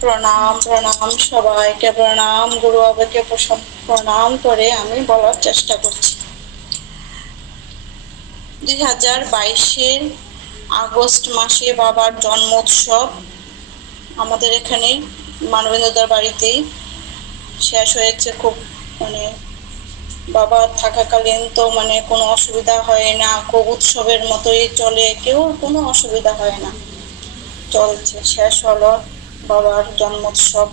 প্রণাম প্রণাম, সবাইকে প্রণাম। গুরু বাবাকে প্রণাম করে আমি বলার চেষ্টা করছি। 2022-এর আগস্ট মাসে বাবার জন্ম উৎসব আমাদের এখানে মানবেন্দ্রদার বাড়িতেই শেষ হয়েছে। খুব বাবা থাকাকালীন তো কোনো অসুবিধা হয় না, খুব উৎসবের মতোই চলে, কেউ কোনো অসুবিধা হয় না, চলছে। শেষ হলো বাবার জন্মোৎসব।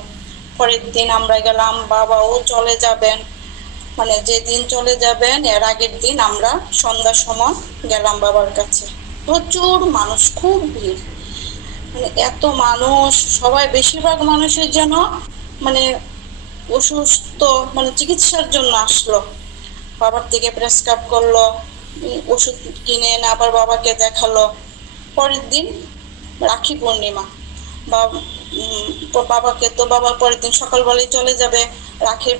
পরের দিন আমরা গেলাম, বাবাও চলে যাবেন, যেদিন চলে যাবেন এর আগের দিন আমরা সন্ধ্যার সময় গেলাম বাবার কাছে। প্রচুর মানুষ, খুব ভিড়, এত মানুষ, সবাই বেশিরভাগ মানুষের যেন অসুস্থ, চিকিৎসার জন্য আসলো। বাবার থেকে প্রেসক্রাইব করলো, ওষুধ কিনে আবার বাবাকে দেখালো। পরের দিন রাখি পূর্ণিমা, বাবাকে তো বাবার পরের দিন সকালবেলায় চলে যাবে, রাখি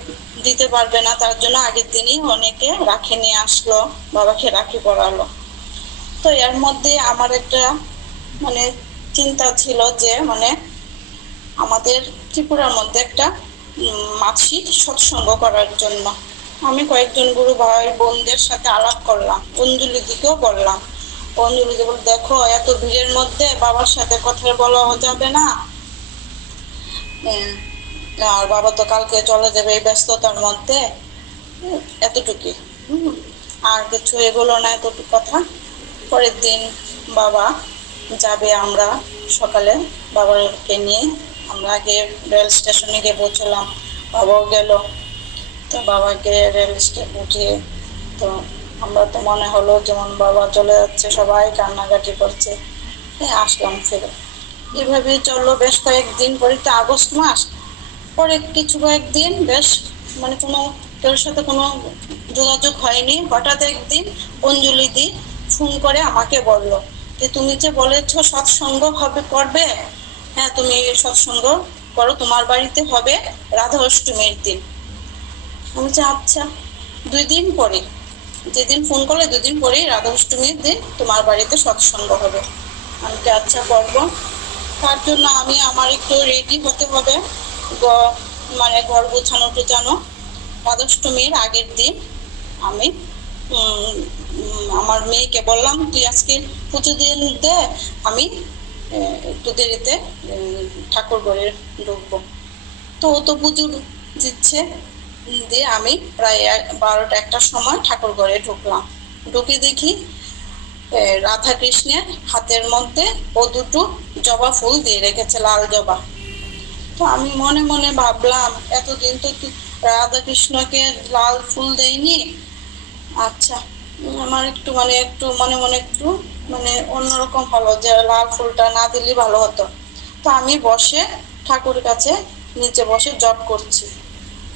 দিতে পারবে না, তার জন্য আগের দিনই অনেকে রাখি নিয়ে আসলো, বাবাকে রাখি পরালো। তো এর মধ্যে আমার একটা চিন্তা ছিল যে আমাদের ত্রিপুরার মধ্যে একটা মাসিক সৎসঙ্গ করার জন্য আমি কয়েকজন গুরু ভাই বোনদের সাথে আলাপ করলাম, অঞ্জলি দিকেও বললাম। অঞ্জলি দি বল, দেখো এত ভিড়ের মধ্যে বাবার সাথে কথা বলা যাবে না, আর বাবা তো কালকে চলে যাবে এই ব্যস্ততার মধ্যে, এতটুকু, আর কিছু এগুলো না, এতটুকু কথা। পরের দিন বাবা যাবে, আমরা সকালে বাবাকে নিয়ে আমরা আগে রেল স্টেশনে গিয়ে পৌঁছলাম, বাবাও গেল। তো বাবাকে রেল স্টেশনে উঠিয়ে তো আমরা তো মনে হলো যেমন বাবা চলে যাচ্ছে, সবাই কান্নাকাটি করছে, আসলাম ফিরে। এভাবেই চললো বেশ কয়েকদিন। পরে তো আগস্ট মাস, পরে কিছু কয়েকদিন বেশ কোনো কেউর সাথে কোনো যোগাযোগ হয়নি। হঠাৎ একদিন অঞ্জলি দি ফোন করে আমাকে বললো যে তুমি যে বলেছো সৎসঙ্গ হবে, করবে, হ্যাঁ তুমি সৎসঙ্গ করো, তোমার বাড়িতে হবে রাধা অষ্টমীর দিন। আমি যে আচ্ছা, 2 দিন পরে, যেদিন ফোন করলে 2 দিন পরেই রাধা অষ্টমীর দিন তোমার বাড়িতে সৎসঙ্গ হবে। আমি কি আচ্ছা করবো। তার জন্য আমি আমার একটু রেডি হতে হবে, ঘর গোছানো টোছানো। রাধা অষ্টমীর আগের দিন আমি আমার মেয়েকে বললাম, তুই আজকে পুজো দিয়ে দে, আমি একটু দেরিতে ঠাকুর ঘরে ঢুকবো। তো ও তো পুজো দিচ্ছে, দিয়ে আমি প্রায় 12টা-1টার সময় ঠাকুর ঘরে ঢুকলাম। ঢুকে দেখি রাধা কৃষ্ণের হাতের মধ্যে ও 2টো জবা ফুল দিয়ে রেখেছে, লাল জবা। তো আমি মনে মনে ভাবলাম, এতদিন তো রাধা কৃষ্ণকে লাল ফুল দেয়নি। আচ্ছা, আমার একটু মনে মনে একটু অন্যরকম হলো যে লাল ফুলটা না দিলে ভালো হতো। তো আমি বসে ঠাকুরের কাছে নিচে বসে জপ করছি।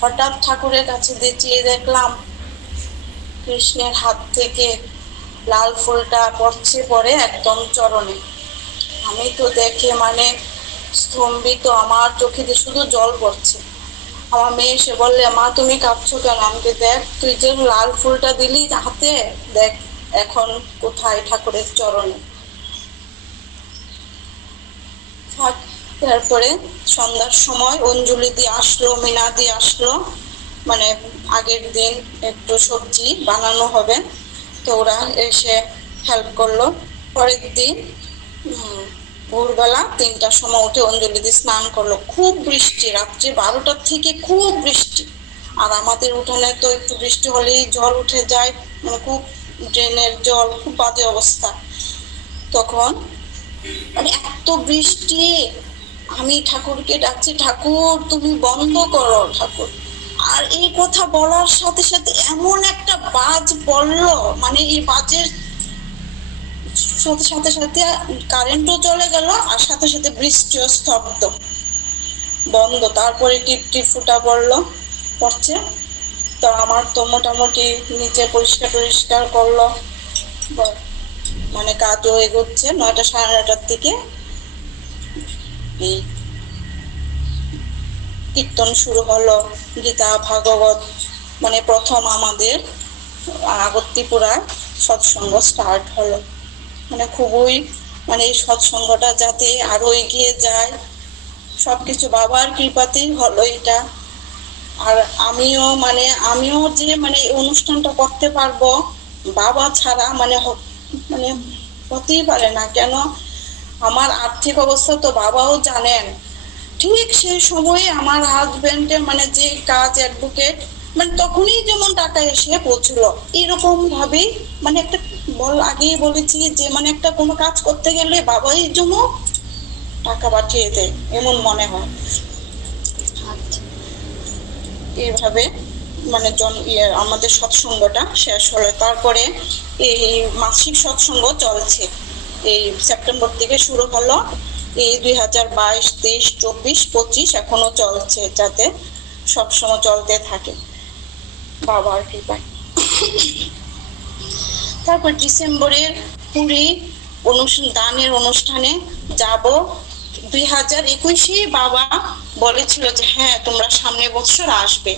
হঠাৎ ঠাকুরের কাছে চেয়ে দেখলাম কৃষ্ণের হাত থেকে লাল ফুলটা পড়ে একদম চরণে। আমি তো দেখে স্তম্ভিত, আমার চোখে দিয়ে শুধু জল পড়ছে। আমার মেয়ে এসে বললে, মা তুমি কাঁদছো কেন? আমাকে, দেখ তুই যে লাল ফুলটা দিলি হাতে, দেখ এখন কোথায়, ঠাকুরের চরণে। তারপরে সন্ধ্যার সময় অঞ্জলি দিয়ে আসলো, মিনা দিয়ে আসলো, আগের দিন একটু সবজি বানানো হবে, তো ওরা এসে হেল্প করলো। পরের দিন ভোরবেলা 3টার সময় উঠে অঞ্জলি দিয়ে স্নান করলো। খুব বৃষ্টি, রাত্রি 12টার থেকে খুব বৃষ্টি, আর আমাদের উঠানে তো একটু বৃষ্টি হলেই জল উঠে যায়, খুব ড্রেনের জল, খুব বাজে অবস্থা। তখন এত বৃষ্টি, আমি ঠাকুরকে ডাকছি, ঠাকুর তুমি বন্ধ করো ঠাকুর। আর এই কথা বলার সাথে সাথে এমন একটা বাজ পড়লো, এই বাজের সাথে সাথে কারেন্টও চলে গেল, আর সাথে সাথে বৃষ্টিও স্তব্ধ, বন্ধ। তারপরে টিপ টিপ ফুটা পড়ছে। তো আমার তো মোটামুটি নিচে পরিষ্কার করলো, কাজও এগোচ্ছে। 9টা, 9:30টার দিকে এই কীর্তন শুরু হলো, গীতা ভাগবত, প্রথম আমাদের ত্রিপুরায় সৎসঙ্গ স্টার্ট হলো। খুবই এই সৎসঙ্গটা যাতে আরো এগিয়ে যায়, সবকিছু বাবার কৃপাতেই হলো এটা। আর আমিও যে এই অনুষ্ঠানটা করতে পারবো বাবা ছাড়া মানে হতেই পারে না। কেন, আমার আর্থিক অবস্থা তো বাবাও জানেন। ঠিক সেই সময়ে আমার হাজবেন্ডের যে কাজ অ্যাডভোকেট, তখনই যেমন টাকা এসে পৌঁছলো। এরকম ভাবেই একটা আগেই বলেছি যে একটা কোনো কাজ করতে গেলে বাবাই জন্য টাকা পাঠিয়ে দেয়, এমন মনে হয়। এইভাবে আমাদের সৎসঙ্গটা শেষ হলো। তারপরে এই মাসিক সৎসঙ্গ চলছে, এই সেপ্টেম্বর থেকে শুরু হলো, এই 2022, 23, 24, 25 এখনো চলছে, যাতে সবসময় চলতে থাকে বাবার কৃপায়। তারপর ডিসেম্বরের পুরী দানের অনুষ্ঠানে যাব। 2021-এ বাবা বলেছিল যে হ্যাঁ তোমরা সামনের বছর আসবে।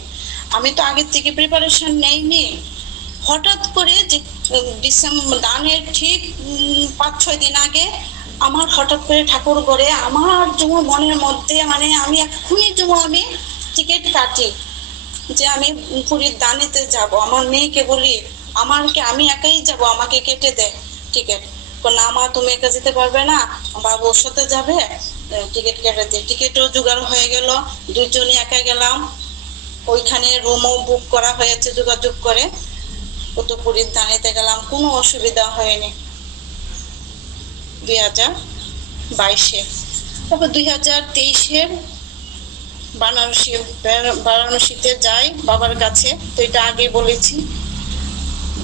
আমি তো আগের থেকে প্রিপারেশন নেইনি। হঠাৎ করে যে ডিসেম্বর দানের ঠিক 5-6 দিন আগে আমার হঠাৎ করে ঠাকুর ঘরে আমার মনের মধ্যে আমি এক্ষুনি আমি টিকিট কাটি যে আমি পুরীর দানেতে যাব। আমার মেয়েকে বলি আমি একাই যাব, আমাকে কেটে দে টিকিট। না মা, তুমি একা যেতে পারবে না, বাবু ওর সাথে যাবে, টিকিট কেটে দে। টিকিটও জোগাড় হয়ে গেল, দুজনই একা গেলাম। ওইখানে রুমও বুক করা হয়েছে যোগাযোগ করে। পুরীর দানেতে গেলাম, কোনো অসুবিধা হয়নি 2022-এ। তারপর 2023-এর বারাণসীতে যাই বাবার কাছে। তো এটা আগে বলেছি,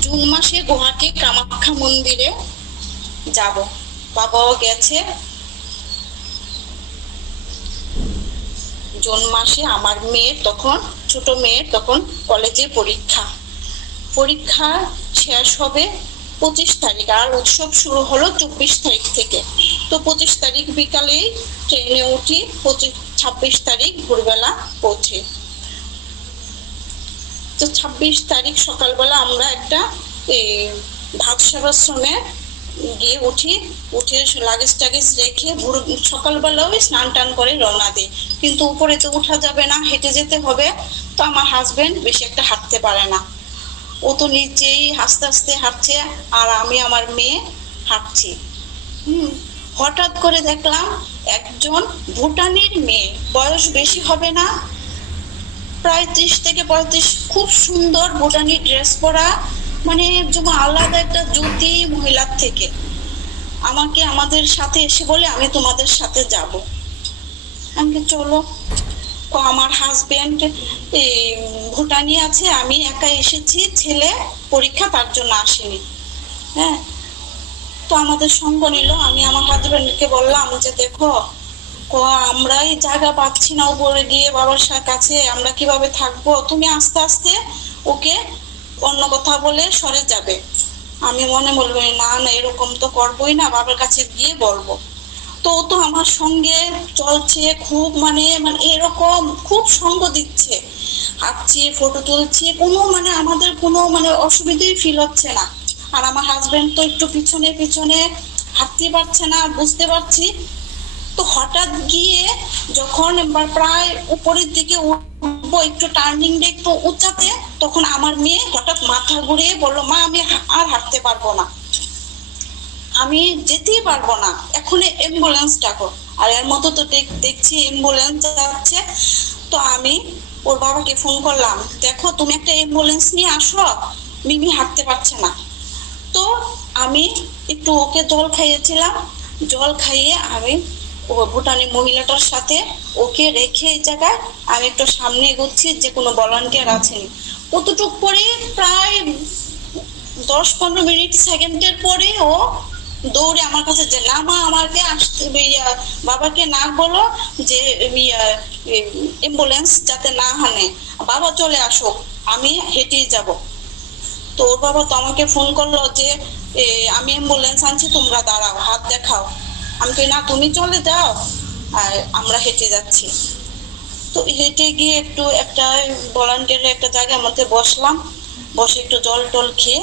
জুন মাসে গুয়াহাটি কামাখ্যা মন্দিরে যাব। বাবাও গেছে। জুন মাসে আমার ছোট মেয়ের তখন কলেজে পরীক্ষা শেষ হবে 25 তারিখ, আর উৎসব শুরু হলো 24 তারিখ থেকে। তো 25 তারিখ বিকালেই ট্রেনে উঠি, 26 তারিখ ভোরবেলা পৌঁছে। তো 26 তারিখ সকালবেলা আমরা একটা ভাত সেবাশ্রমে গিয়ে উঠে লাগেজ টাগেজ রেখে সকালবেলাও স্নান টান করে রওনা দিই। কিন্তু উপরে তো উঠা যাবে না, হেঁটে যেতে হবে। তো আমার হাজবেন্ড বেশি একটা হাঁটতে পারে না, ও তো নিচেই আস্তে আস্তে হাঁটছে, আর আমি আমার মেয়ে হাঁটছি। হঠাৎ করে দেখলাম একজন ভুটানের মেয়ে, বয়স বেশি হবে না, প্রায় 30 থেকে 35, খুব সুন্দর ভুটানি ড্রেস পরা, যেমন আলাদা একটা জ্যোতি মহিলার থেকে। আমাদের সাথে এসে বলে আমি তোমাদের সাথে যাব। আমি চলো। আমার হাজবেন্ড ভুটানি আছে, আমি একা এসেছি, ছেলে পরীক্ষা তার জন্য আসেনি। হ্যাঁ, তো আমাদের সঙ্গ নিল। আমি আমার হাজবেন্ডকে বললাম যে দেখো, আমরাই জায়গা পাচ্ছি না উপরে গিয়ে বাবার কাছে, আমরা কিভাবে থাকবো, তুমি আস্তে আস্তে ওকে অন্য কথা বলে সরে যাবে। আমি মনে বলবো না না, এরকম তো করবোই না, বাবার কাছে গিয়ে বলবো। তো ও তো আমার সঙ্গে চলছে, খুব এরকম খুব সঙ্গ দিচ্ছে, হাঁটছি, ফটো তুলছি, কোনো আমাদের কোনো অসুবিধাই ফিল হচ্ছে না। আর আমার হাজবেন্ড তো একটু পিছনে পিছনে হাঁটতে পারছে না, বুঝতে পারছি। তো হঠাৎ গিয়ে যখন প্রায় উপরের দিকে উঠবো, একটু টার্নিং দিয়ে একটু উঁচাতে, তখন আমার মেয়ে হঠাৎ মাথা ঘুরে বললো, মা আমি আর হাঁটতে পারবো না, আমি যেতেই পারবো না, এখন অ্যাম্বুলেন্স ডাকো। আর এর মতো তো দেখছি অ্যাম্বুলেন্স যাচ্ছে। তো আমি ওর বাবাকে ফোন করলাম, দেখো তুমি একটা অ্যাম্বুলেন্স নিয়ে আসো, মিমি হাঁটতে পারছে না। তো আমি একটু ওকে জল খাইয়েছিলাম, জল খাইয়ে আমি ও ভুটানি মহিলাটার সাথে ওকে রেখে এই জায়গায় আমি একটু সামনে এগোচ্ছি যে কোনো ভলান্টিয়ার আছেন। কতটুক পরে প্রায় 10-15 মিনিট সেকেন্ডের পরে ও দৌড়ে আমার কাছে যে না মা, আমাকে আসতে, বাবাকে না বলো যে অ্যাম্বুলেন্স যাতে না হানে, বাবা চলে আসো, আমি হেঁটেই যাব। তো ওর বাবা তো আমাকে ফোন করলো যে আমি অ্যাম্বুলেন্স আনছি, তোমরা দাঁড়াও, হাত দেখাও। আমি কই না, তুমি চলে যাও, আর আমরা হেঁটে যাচ্ছি। তো হেঁটে গিয়ে একটু একটা ভলান্টিয়ারের একটা জায়গার মধ্যে বসলাম, বসে একটু জল টল খেয়ে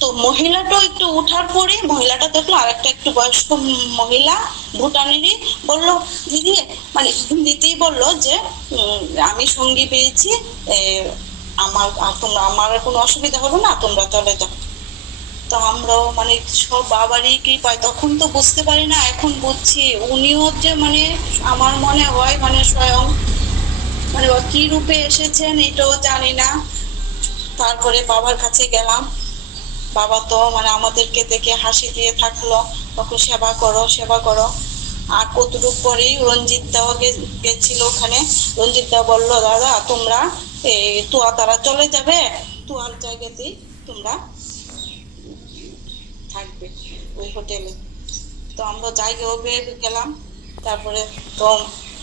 তো মহিলাটাও একটু উঠার পরে মহিলাটা দেখলো আরেকটা একটু বয়স্ক মহিলা ভুটানেরই, বললো দিদি, মানে হিন্দিতেই বললো যে আমি সঙ্গী পেয়েছি, আমার কোনো অসুবিধা হবে না, তোমরা চলে যাও। তো আমরাও মানে সব বাবারই কি পাই, তখন তো বুঝতে পারি না, এখন বুঝছি উনিও যে মানে আমার মনে হয় মানে স্বয়ং মানে কি রূপে এসেছেন এটাও জানি না। তারপরে বাবার কাছে গেলাম, বাবা তো মানে আমাদেরকে দেখে হাসি দিয়ে থাকলো, তখন সেবা করো সেবা করো। আর কতটুক পরেই রঞ্জিত দাও গেছিল ওখানে। রঞ্জিত দা বললো দাদা তোমরা এই তুয়া তারা চলে যাবে, তুয়ার জায়গাতেই তোমরা থাকবে ওই হোটেলে। তো আমরা জায়গাও পেয়ে গেলাম। তারপরে তো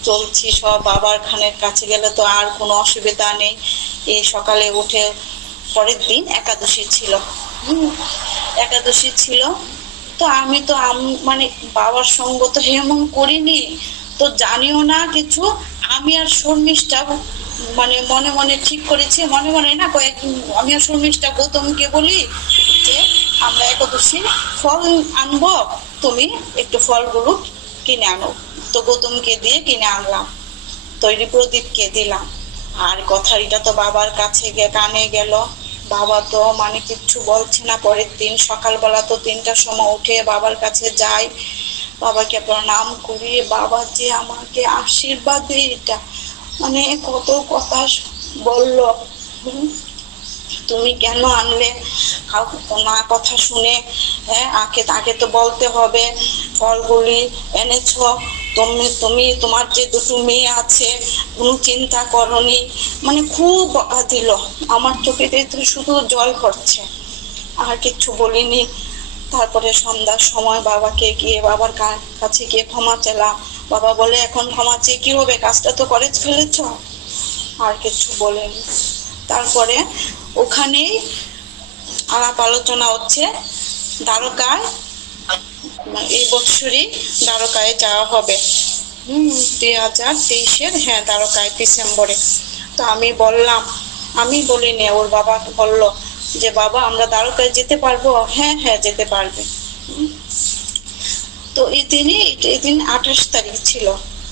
চলছি সব, বাবার খানের কাছে গেলে তো আর কোনো অসুবিধা নেই। এই সকালে উঠে পরের দিন একাদশী ছিল, একাদশী ছিল। তো আমি তো মানে বাবার সঙ্গ তো হেমন করিনি, তো জানিও না কিছু। আমি আর শর্মিষ্ঠা মানে মনে মনে ঠিক করেছি, মনে মনে না আমি আর শর্মিষ্ঠা গৌতমকে বলি যে আমরা একাদশী ফল আনবো, তুমি একটু ফলগুলো কিনে আনো। তো গৌতমকে দিয়ে কিনে আনলাম, তৈরি প্রদীপকে দিলাম। আর কথা এটা তো বাবার কাছে গিয়ে কানে গেল, বাবা তো মানে কিচ্ছু বলছে না। পরের দিন সকালবেলা তো 3টার সময় উঠে বাবার কাছে যাই, বাবাকে প্রণাম করি। বাবা যে আমাকে আশীর্বাদ দিয়ে এটা মানে কত কথা বললো, তুমি কেন আনলে না কথা শুনে, হ্যাঁ আগে তো বলতে হবে ফলগুলি এনেছ, তুমি তোমার যে দুটো মেয়ে আছে কোনো চিন্তা করনি, মানে খুব বকা দিল। আমার চোখেতে শুধু জল পড়ছে, আর কিচ্ছু বলিনি। তারপরে সন্ধ্যার সময় বাবাকে গিয়ে বাবার কাছে গিয়ে ক্ষমা চাইলাম। বাবা বলে এখন ক্ষমা চেয়ে কি হবে, কাজটা তো করে ফেলেছ। আর কিছু বলেনি। তারপরে ওখানেই আলাপ আলোচনা হচ্ছে দ্বারকায়, এই বছরই দ্বারকায় যাওয়া হবে 2023-এর, হ্যাঁ দ্বারকায় ডিসেম্বরে। তো আমি বললাম, আমি বলিনি, ওর বাবা বলল যে বাবা আমরা দ্বারকায় যেতে পারবো, হ্যাঁ হ্যাঁ যেতে পারবে। তো এই দিন 28 তারিখ ছিল।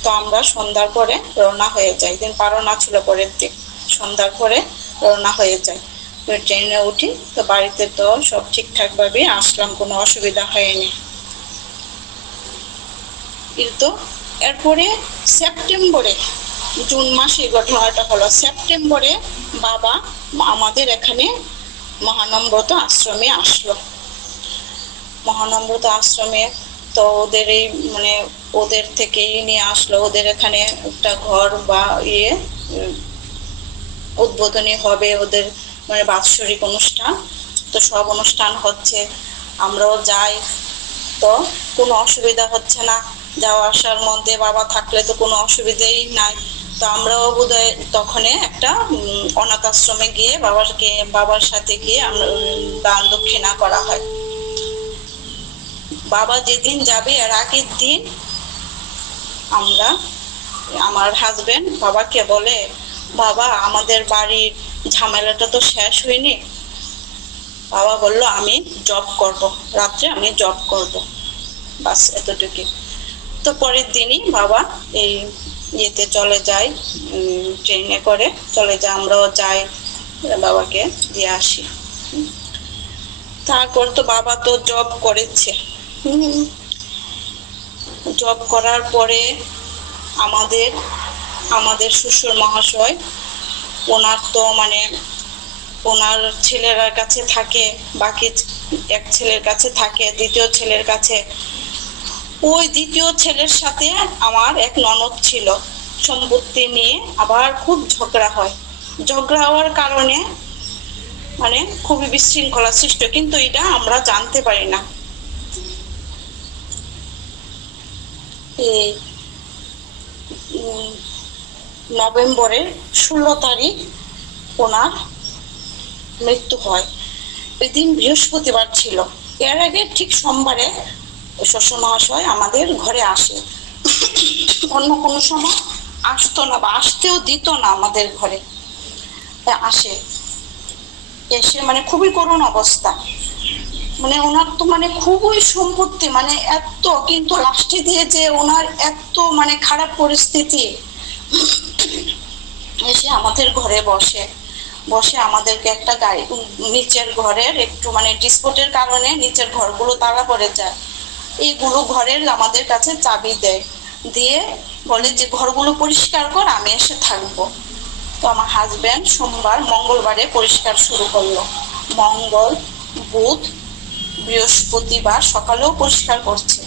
তো আমরা সন্ধ্যার পরে রওনা হয়ে যাই, দিন পারনা ছিল পরের দিন, সন্ধ্যার পরে রওনা হয়ে যায়। ট্রেনে উঠি, তো বাড়িতে তো সব ঠিকঠাক ভাবে আসলাম, কোনো অসুবিধা হয়নি। কিন্তু এরপরে সেপ্টেম্বরে, জুন মাসে ঘটনাটা হলো, সেপ্টেম্বরে বাবা আমাদের এখানে মহানম্রত আশ্রমে আসলো। মহানম্রত আশ্রমে তো ওদের এই মানে ওদের থেকেই নিয়ে আসলো, ওদের এখানে একটা ঘর বা উদ্বোধনী হবে, ওদের মানে বাৎসরিক অনুষ্ঠান। তো সব অনুষ্ঠান হচ্ছে, আমরাও যাই, তো কোনো অসুবিধা হচ্ছে না, যাওয়া আসার মধ্যে বাবা থাকলে তো কোনো অসুবিধাই নাই। তো আমরাও বোধহয় তখন একটা অনাথ আশ্রমে গিয়ে বাবার সাথে গিয়ে আমরা দান দক্ষিণা করা হয়। বাবা যেদিন যাবে এর আগের দিন আমার হাজবেন্ড বাবাকে বলে, বাবা আমাদের বাড়ির ঝামেলাটা তো শেষ হয়নি। বাবা বলল আমি জব করব, রাত্রে আমি জব করব, বাস এতটুকু। তো পরের দিনই বাবা এই ইয়েতে চলে যায়, ট্রেনে করে চলে যায়, আমরাও যাই, বাবাকে দিয়ে আসি। তারপর তো বাবা তো জব করেছে, জব করার পরে আমাদের শ্বশুর মহাশয়, ওনার তো মানে ওনার ছেলের কাছে থাকে, বাকি এক ছেলের কাছে থাকে, দ্বিতীয় ছেলের কাছে। ওই দ্বিতীয় ছেলের সাথে আমার এক ননদ ছিল, সম্পত্তি নিয়ে আবার খুব ঝগড়া হয়। ঝগড়া হওয়ার কারণে মানে খুবই বিশৃঙ্খলা সৃষ্টি, কিন্তু এটা আমরা জানতে পারি না। এই নভেম্বরের 16 তারিখ ওনার মৃত্যু হয়। ওই দিন বৃহস্পতিবার ছিল। এর আগে ঠিক সোমবারে শ্বশুর মহাশয় আমাদের ঘরে আসে, অন্য কোনো সময় আসতো না বা আসতেও দিত না আমাদের ঘরে। আসে, এসে মানে খুবই করুণ অবস্থা, মানে ওনার তো মানে খুবই সম্পত্তি, মানে এত, কিন্তু লাস্টে দিয়ে যে ওনার এত মানে খারাপ পরিস্থিতি, এসে আমাদের ঘরে বসে বসে আমাদেরকে একটা গাড়ি, নিচের ঘরের একটু মানে ডিসপুটের কারণে নিচের ঘরগুলো তালা পড়ে যায়, এইগুলো ঘরের আমাদের কাছে চাবি দেয়, দিয়ে বলে যে ঘরগুলো পরিষ্কার কর, আমি এসে থাকবো। তো আমার হাজবেন্ড সোমবার মঙ্গলবারে পরিষ্কার শুরু করলো, মঙ্গল, বুধ, বৃহস্পতিবার সকালেও পরিষ্কার করছে।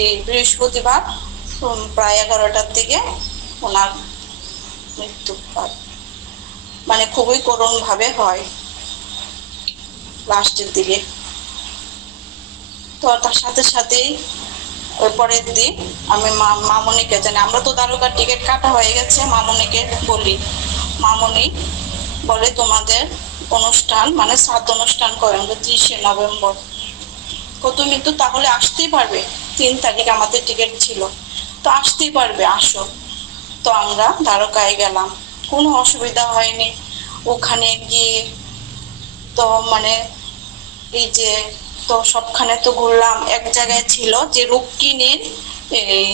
এই বৃহস্পতিবার প্রায় 11টার দিকে ওনার মৃত্যুপাত, মানে খুবই করুণ ভাবে হয় লাস্টের দিকে। তো তার সাথে সাথেই ওই পরের দিন আমি মামনিকে জানি, আমরা তো দ্বারকার টিকিট কাটা হয়ে গেছে, মামনিকে বলি, মামনি বলে তোমাদের অনুষ্ঠান মানে শ্রাদ্ধ অনুষ্ঠান করেন 30শে নভেম্বর, তুমি তো তাহলে আসতেই পারবে, 3 তারিখ আমাদের টিকিট ছিল, তো আসতেই পারবে, আসো। তো আমরা দ্বারকায় গেলাম, কোনো অসুবিধা হয়নি। ওখানে গিয়ে তো মানে এই যে তো সবখানে তো ঘুরলাম, এক জায়গায় ছিল যে রুক্মিণীর এই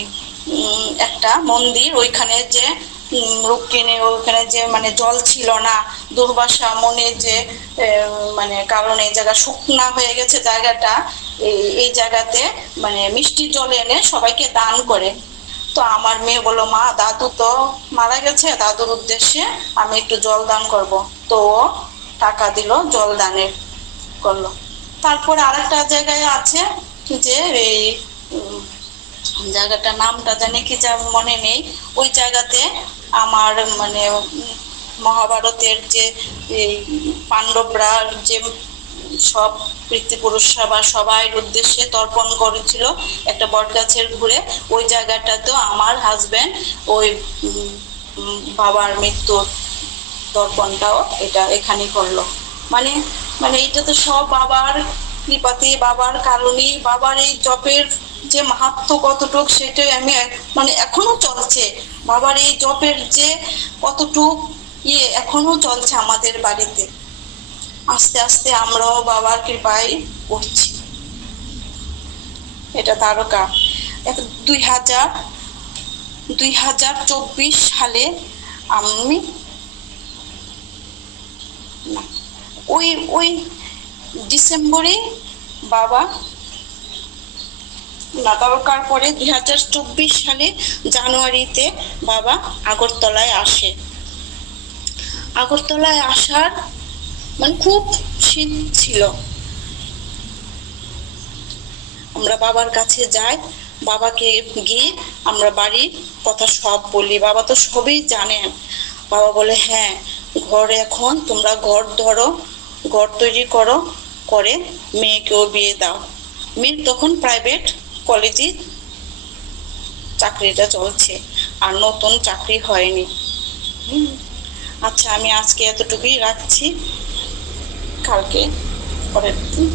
একটা মন্দির, ওইখানে যে রুক্মিণীর ওইখানে যে মানে জল ছিল না, দুর্বাসা মনে যে মানে কারণে এই জায়গা শুকনা হয়ে গেছে জায়গাটা, এই জায়গাতে মানে মিষ্টি জল এনে সবাইকে দান করে। তো আমার মেয়ে বললো, মা দাদু তো মারা গেছে, দাদুর উদ্দেশ্যে আমি একটু জল দান করব। তো টাকা দিল, জল দানের করলো। তারপরে আরেকটা জায়গায় আছে যে এই জায়গাটার নামটা জানি কি যা মনে নেই, ওই জায়গাতে আমার মানে মহাভারতের যে এই পাণ্ডবরা যে সব পিতৃপুরুষরা বা সবাই উদ্দেশ্যে তর্পণ করেছিল একটা বট গাছের ঘুরে, ওই জায়গাটাতেও আমার হাজবেন্ড ওই বাবার মৃত্যুর তর্পণটাও এটা এখানেই করলো। মানে মানে এটা তো সব বাবার কৃপাতে, বাবার কারণে, বাবার এই জপের যে মাহাত্ম্য কতটুক সেটাই আমি মানে এখনো চলছে, বাবার এই জপের যে কতটুক এখনো চলছে আমাদের বাড়িতে। আস্তে আস্তে আমরাও বাবার কৃপায় করছি। এটা দ্বারকা 2024 সালে আমি ওই ওই ডিসেম্বরে বাবা না, দ্বারকার পরে 2024 সালে জানুয়ারিতে বাবা আগরতলায় আসে। আগরতলায় আসার মানে খুব শীত ছিল, আমরা বাবার কাছে যাই, বাবাকে গিয়ে আমরা বাড়ির কথা সব বলি, বাবা তো সবই জানেন। বাবা বলে, হ্যাঁ ঘর এখন তোমরা ঘর ধরো, ঘর তৈরি করো, করে মেয়েকেও বিয়ে দাও। মেয়ের তখন প্রাইভেট কলেজে চাকরিটা চলছে, আর নতুন চাকরি হয়নি। আচ্ছা, আমি আজকে এতটুকুই রাখছি, কালকে পরের দিন